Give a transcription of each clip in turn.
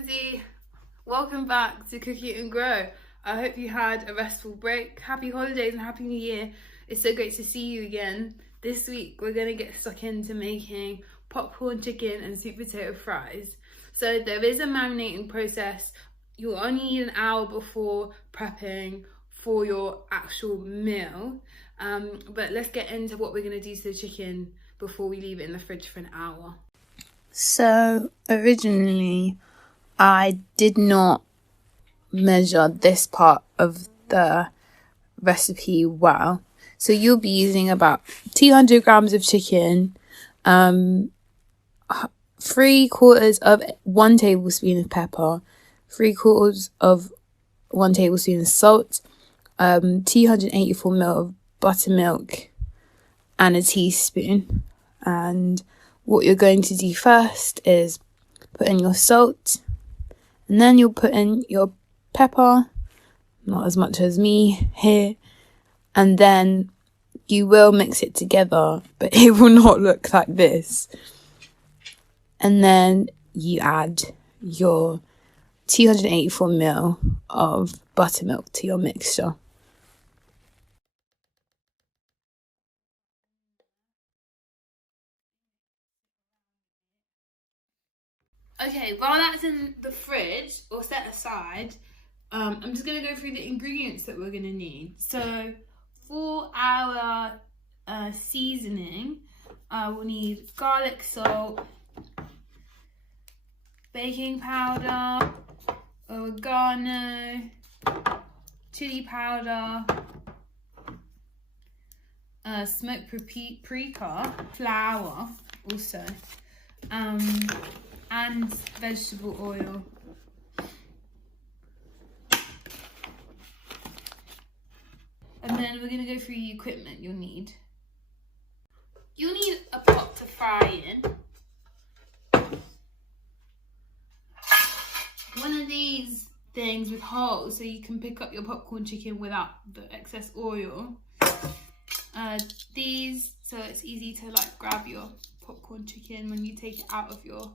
everybody, welcome back to Cook Eat and Grow. I hope you had a restful break. Happy holidays and happy new year. It's so great to see you again. This week we're going to get stuck into making popcorn chicken and sweet potato fries. So there is a marinating process. You'll only need an hour before prepping for your actual meal. But let's get into what we're going to do to the chicken before we leave it in the fridge for an hour. So originally I did not measure this part of the recipe well. So you'll be using about 200 grams of chicken, 3/4 of 1 tablespoon of pepper, 3/4 of 1 tablespoon of salt, 284 ml of buttermilk, and a teaspoon. And what you're going to do first is put in your salt, and then you'll put in your pepper, not as much as me here, and then you will mix it together, but it will not look like this. And then you add your 284 ml of buttermilk to your mixture. Okay, while that's in the fridge or set aside, I'm just going to go through the ingredients that we're going to need. So for our seasoning, we'll need garlic salt, baking powder, oregano, chili powder, smoked paprika, flour also, and vegetable oil. And then we're going to go through the equipment you'll need. You'll need a pot to fry in. One of these things with holes so you can pick up your popcorn chicken without the excess oil. These, so it's easy to like grab your popcorn chicken when you take it out of your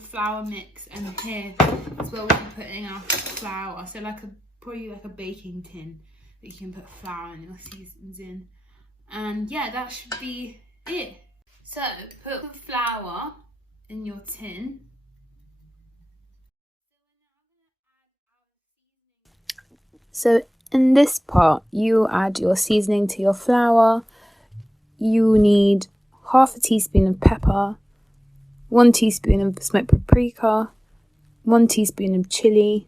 flour mix. And here is where we'll be putting our flour, so probably like a baking tin that you can put flour and your seasons in. And yeah, that should be it. So put the flour in your tin. So in this part, you add your seasoning to your flour. You need half a teaspoon of pepper, 1 teaspoon of smoked paprika, 1 teaspoon of chili,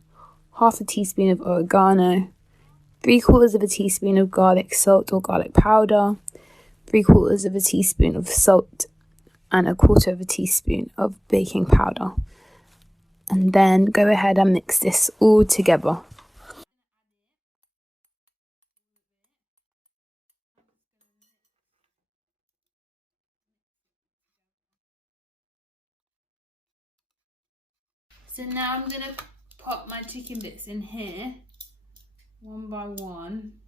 half a teaspoon of oregano, 3/4 of a teaspoon of garlic salt or garlic powder, 3/4 of a teaspoon of salt, and 1/4 of a teaspoon of baking powder. And then go ahead and mix this all together. So now I'm going to pop my chicken bits in here, one by one.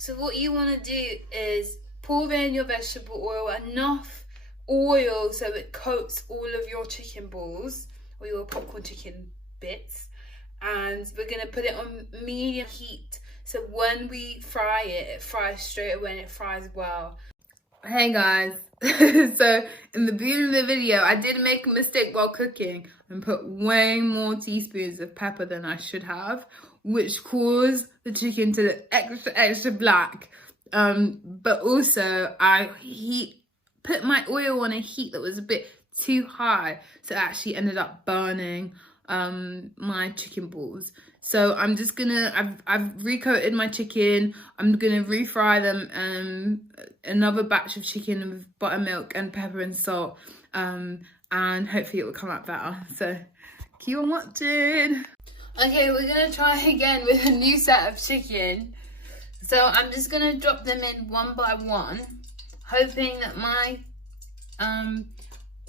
So what you want to do is pour in your vegetable oil, enough oil so it coats all of your chicken balls or your popcorn chicken bits, and we're going to put it on medium heat so when we fry it, it fries straight away and it fries well. Hey guys, so in the beginning of the video I did make a mistake while cooking and put way more teaspoons of pepper than I should have, which caused the chicken to look extra black. But also I put my oil on a heat that was a bit too high, so it actually ended up burning my chicken balls. So I'm just gonna, I've recoated my chicken. I'm gonna refry them, another batch of chicken with buttermilk and pepper and salt, and hopefully it will come out better. So keep on watching. Okay, we're gonna try again with a new set of chicken. So I'm just gonna drop them in one by one, hoping that my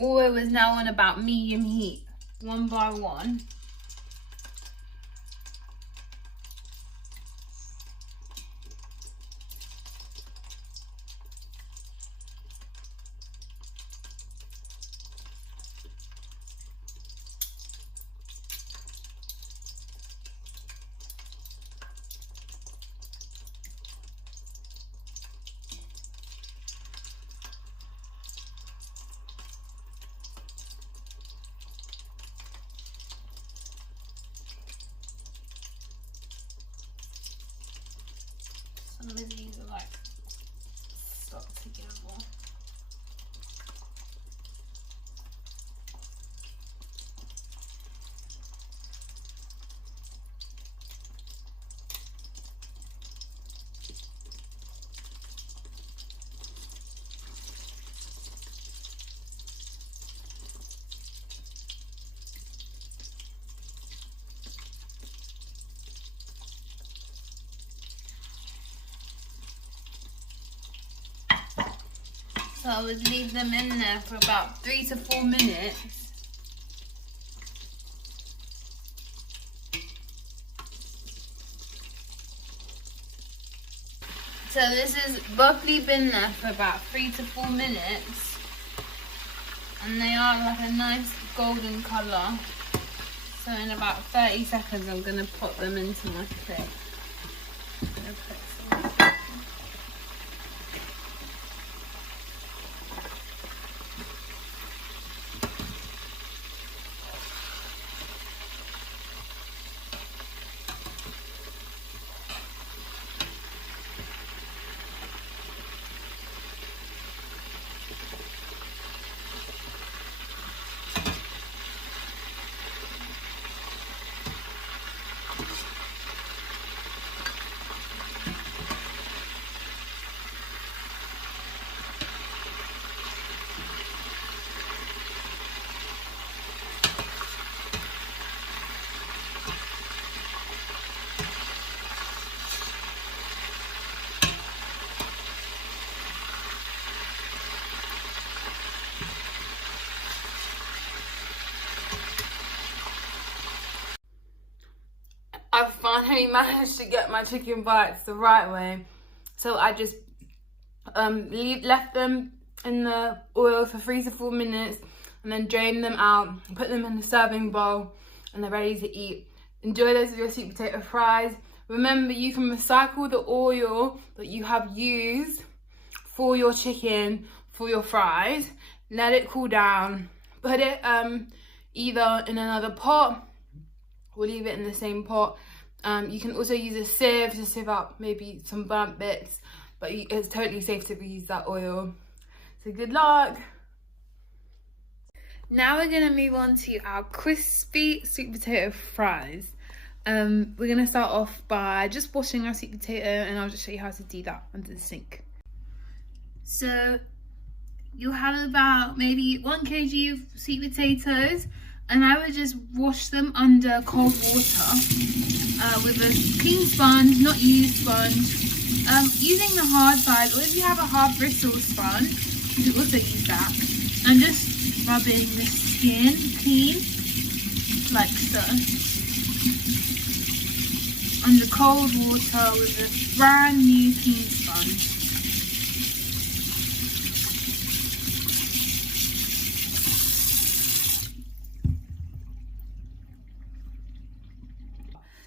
oil is now on about medium heat, one by one. Some of these are like stuck together. So I would leave them in there for about 3 to 4 minutes. So this has roughly been there for about 3 to 4 minutes. And they are like a nice golden colour. So in about 30 seconds I'm going to put them into my plate. I'm gonna put some. I finally managed to get my chicken bites the right way. So I just left them in the oil for 3 to 4 minutes and then drained them out, put them in a serving bowl, and they're ready to eat. Enjoy those with your sweet potato fries. Remember, you can recycle the oil that you have used for your chicken, for your fries. Let it cool down. Put it either in another pot, we'll leave it in the same pot. You can also use a sieve to sieve out maybe some burnt bits, but it's totally safe to reuse that oil. So good luck. Now we're going to move on to our crispy sweet potato fries. We're going to start off by just washing our sweet potato, and I'll just show you how to do that under the sink. So you'll have about maybe 1 kg of sweet potatoes, and I would just wash them under cold water with a clean sponge, not used sponge, using the hard side, or if you have a hard bristle sponge, you can also use that, and just rubbing the skin clean like so. under cold water with a brand new clean sponge.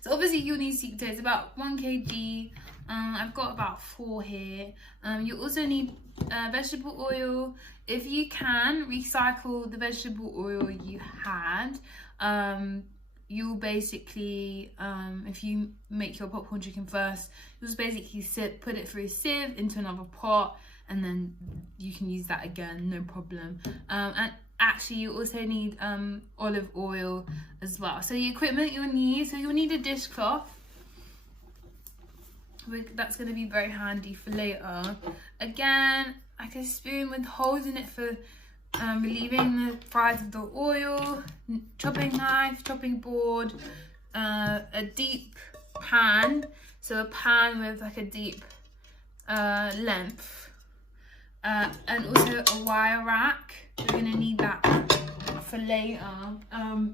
So obviously you'll need sweet potatoes, about 1 kg. I've got about 4 here. You also need vegetable oil. If you can, recycle the vegetable oil you had. You'll basically, if you make your popcorn chicken first, you'll just basically put it through a sieve into another pot, and then you can use that again, no problem. And actually you also need olive oil as well. So the equipment you'll need, so you'll need a dishcloth. That's going to be very handy for later. Again, like a spoon with holes in it for relieving the fries of the oil, chopping knife, chopping board, a deep pan, so a pan with like a deep length, and also a wire rack. We're going to need that for later.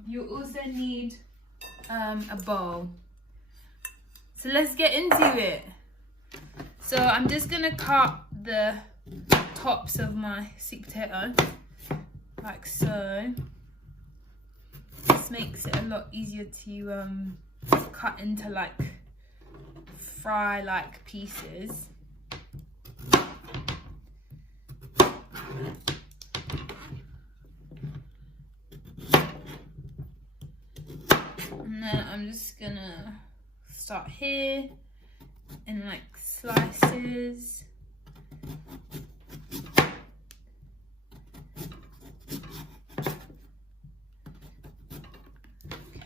You'll also need a bowl. So let's get into it. So I'm just going to cut the tops of my sweet potato like so. This makes it a lot easier to cut into like fry like pieces. And then I'm just gonna start here in like slices.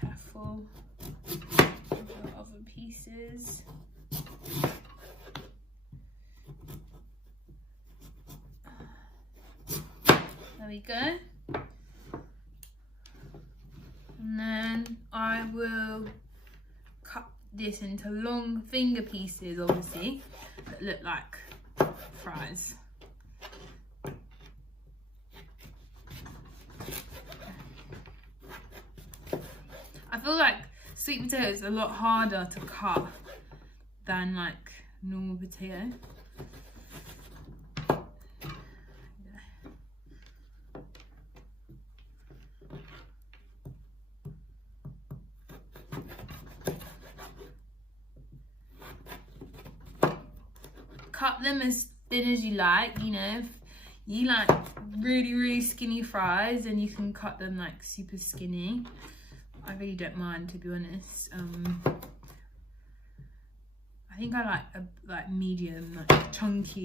Careful with the other pieces. There we go. And then I will cut this into long finger pieces, obviously, that look like fries. I feel like sweet potato is a lot harder to cut than like normal potato. Cut them as thin as you like, you know. If you like really skinny fries, then you can cut them like super skinny. I really don't mind, to be honest. I think I like medium, like chunky,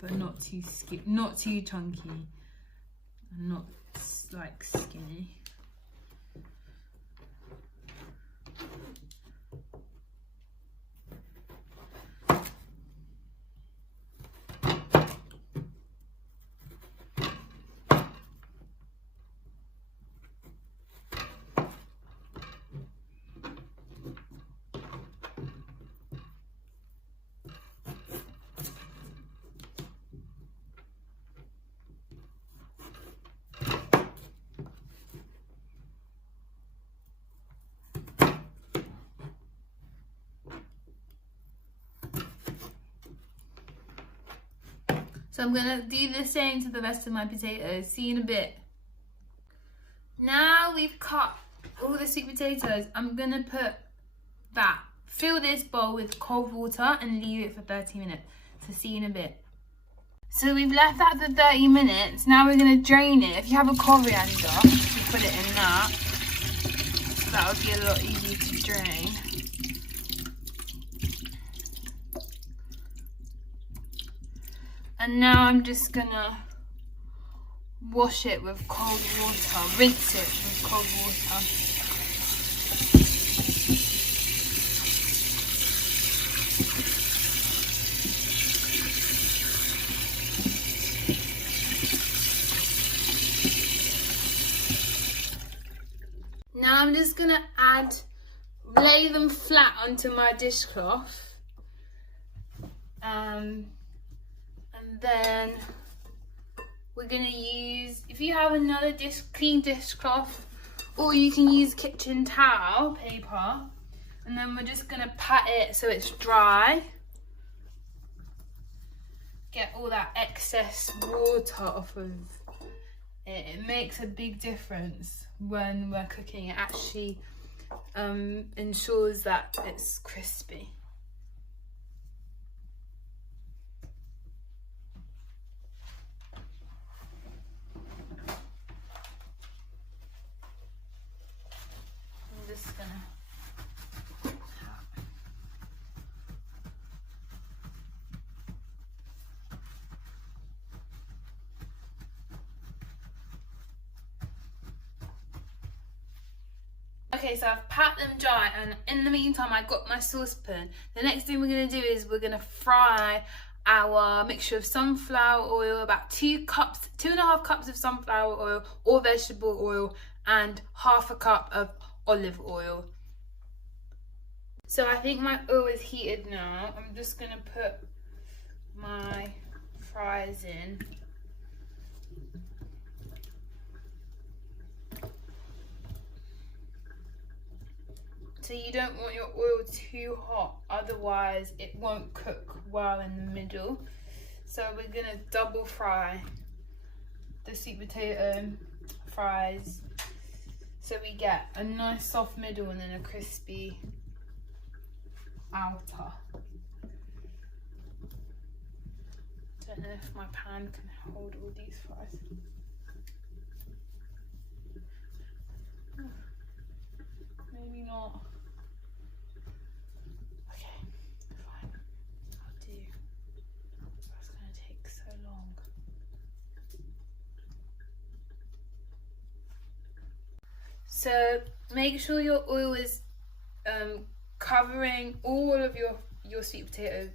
but not too chunky, and not like skinny. So I'm gonna do the same to the rest of my potatoes. See you in a bit. Now we've cut all the sweet potatoes, I'm gonna fill this bowl with cold water and leave it for 30 minutes. So see you in a bit. So we've left that for 30 minutes. Now we're gonna drain it. If you have a coriander, you put it in that. So that would be a lot easier to drain. And now I'm just gonna wash it with cold water, rinse it with cold water. Now I'm just gonna lay them flat onto my dishcloth. And then we're gonna use, if you have another clean dishcloth, or you can use kitchen towel paper, And then we're just gonna pat it so it's dry. Get all that excess water off of it. It makes a big difference when we're cooking. It actually ensures that it's crispy. I'm just gonna Okay, so I've pat them dry, and in the meantime I got my saucepan. The next thing we're going to do is we're going to fry our mixture of sunflower oil, about 2.5 cups of sunflower oil or vegetable oil, and half a cup of olive oil. So I think my oil is heated now. I'm just going to put my fries in. So you don't want your oil too hot, otherwise it won't cook well in the middle. So we're gonna double fry the sweet potato fries so we get a nice soft middle and then a crispy outer. Don't know if my pan can hold all these fries. Maybe not. So make sure your oil is covering all of your sweet potato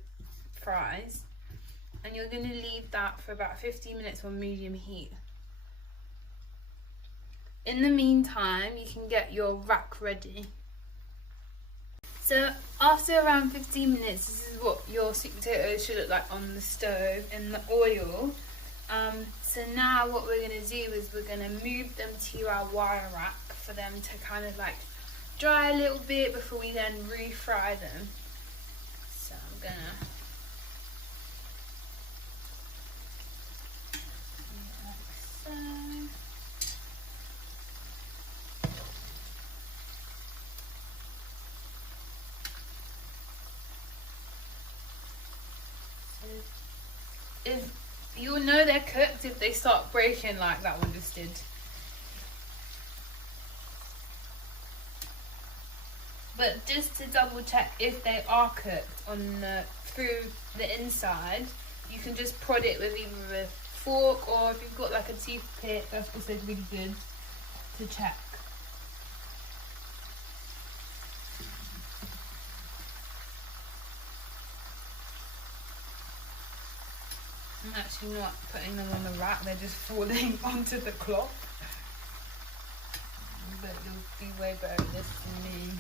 fries, and you're going to leave that for about 15 minutes on medium heat. In the meantime, you can get your rack ready. So after around 15 minutes, this is what your sweet potatoes should look like on the stove in the oil. So now what we're going to do is we're going to move them to our wire rack for them to kind of like dry a little bit before we then refry them. So I'm going to if you'll know they're cooked if they start breaking like that one just did. But just to double check if they are cooked on through the inside, you can just prod it with either a fork, or if you've got like a toothpick, that's also really good to check. I'm actually not putting them on the rack, they're just falling onto the cloth. But you'll be way better at this than me.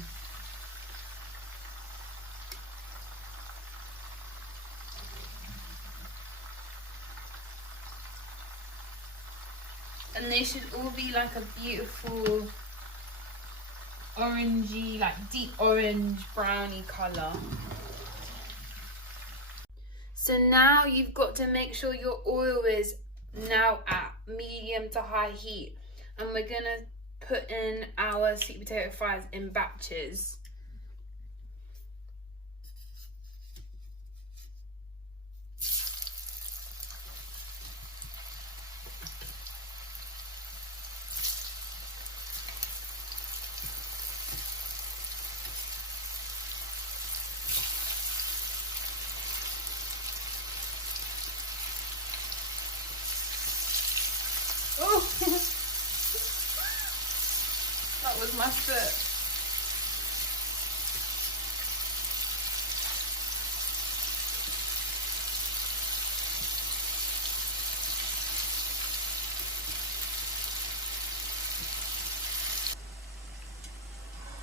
And they should all be like a beautiful orangey, like deep orange brownie colour. So now you've got to make sure your oil is now at medium to high heat, and we're gonna put in our sweet potato fries in batches. Oh, that was my foot.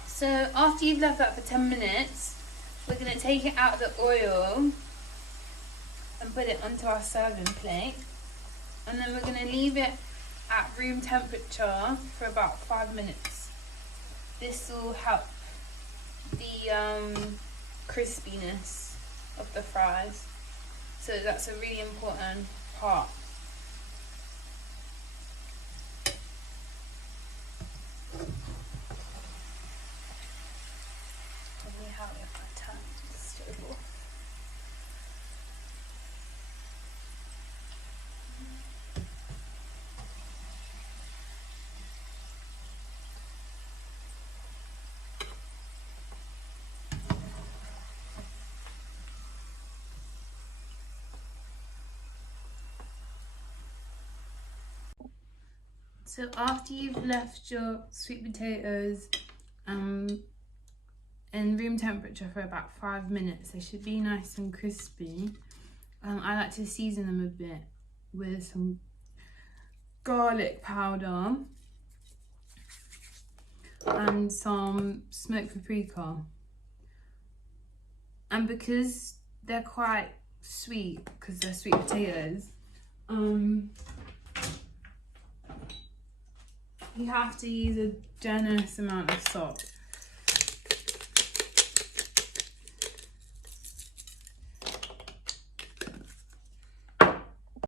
So after you've left that for 10 minutes, we're going to take it out of the oil and put it onto our serving plate. And then we're going to leave it at room temperature for about 5 minutes. This will help the crispiness of the fries. So that's a really important part. Probably how if I turn the stove off. So after you've left your sweet potatoes in room temperature for about 5 minutes, they should be nice and crispy. I like to season them a bit with some garlic powder and some smoked paprika. And because they're quite sweet, because they're sweet potatoes, you have to use a generous amount of salt.